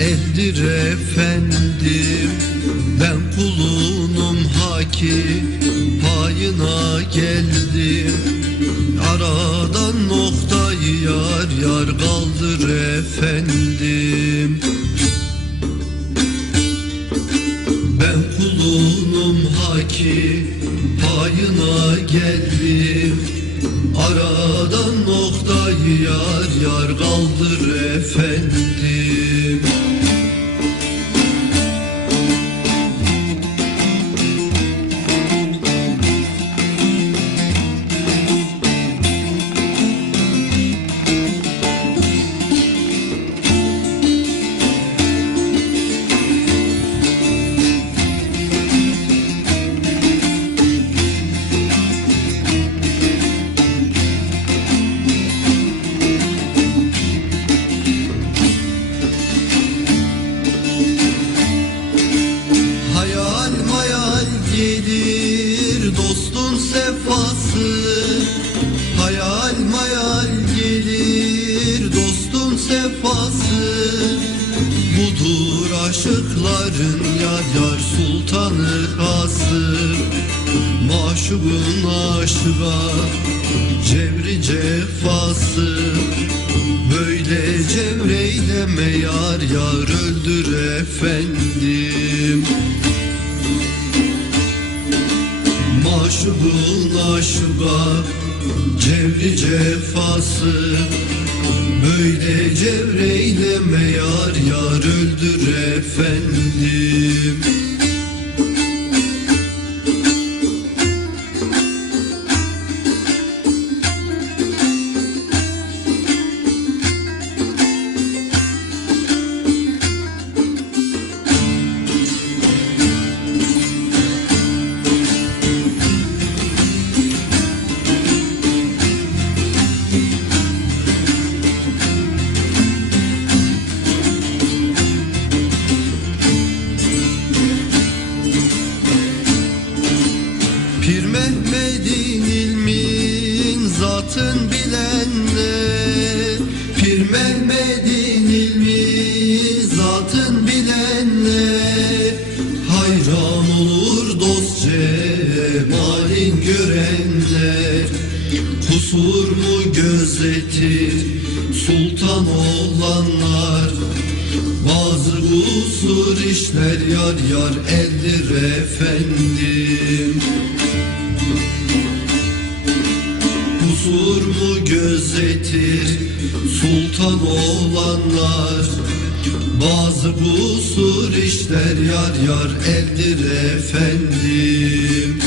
eldir efendim. Ben kulunum haki payına geldim. Aradan noktayı yar yar kaldır efendim. Ben kulunum haki payına geldim Aradan noktayı yar yar kaldır efendim sefası. Hayal hayal gelir dostun sefası. Budur aşıkların yar yar sultanı hası Maşuğun aşığa cevri cefası. Böyle cevreyleme yar yar öldür efendim Maşuğun aşığa cevri cefası. Böyle cevreyleme yar yar öldür efendim zatın bilenler Pir Mehmet'in ilmin zatın bilenler Hayran olur dost cemalin görenler Kusur mu gözetir sultan olanlar? Bazı kusur işler yar yar eldir efendim Kusur mu gözetir sultan olanlar? Bazı kusur işler yar yar eldir efendim